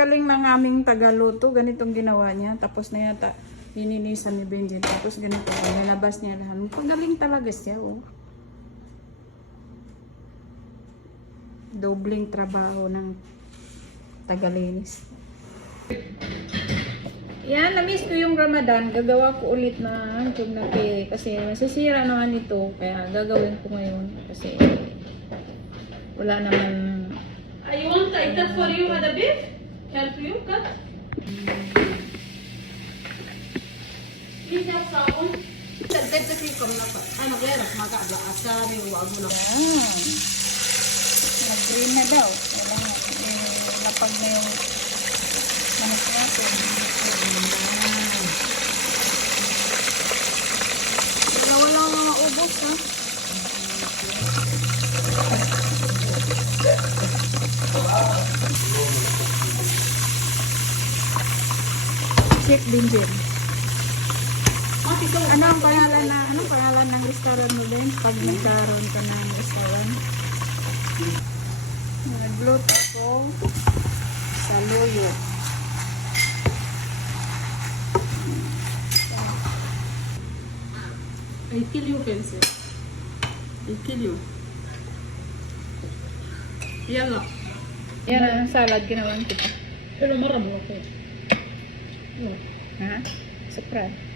galing ng aming tagaluto. Ganitong ginawa niya. Tapos na yata, lininisan ni Benji. Tapos ganito, nalabas niya lahat. Pagaling talaga siya, oh. Dobling trabaho ng tagalinis. Yan, na-miss ko yung Ramadan. Gagawa ko ulit na tugnapi. Kasi masisira naman ito. Kaya gagawin ko ngayon. Kasi wala naman I want I cut for you the beef. help you cut. في صابون الزيت ده فيه كملقة أنا غيرك ما قاعدة أساري وأقول نقرينا دو لقد لو لو أبوسها Chick din din. Ano ang pangalan na, anong pangalan ng restaurant mo din? Pag nagkaroon ka ng restaurant. Nag-bloat ako sa luyo. I kill you, Kenzie. I kill you. Yan. Yan ang salad ginawa kita. Pero maramo ako. Okay. Ha? Surprise.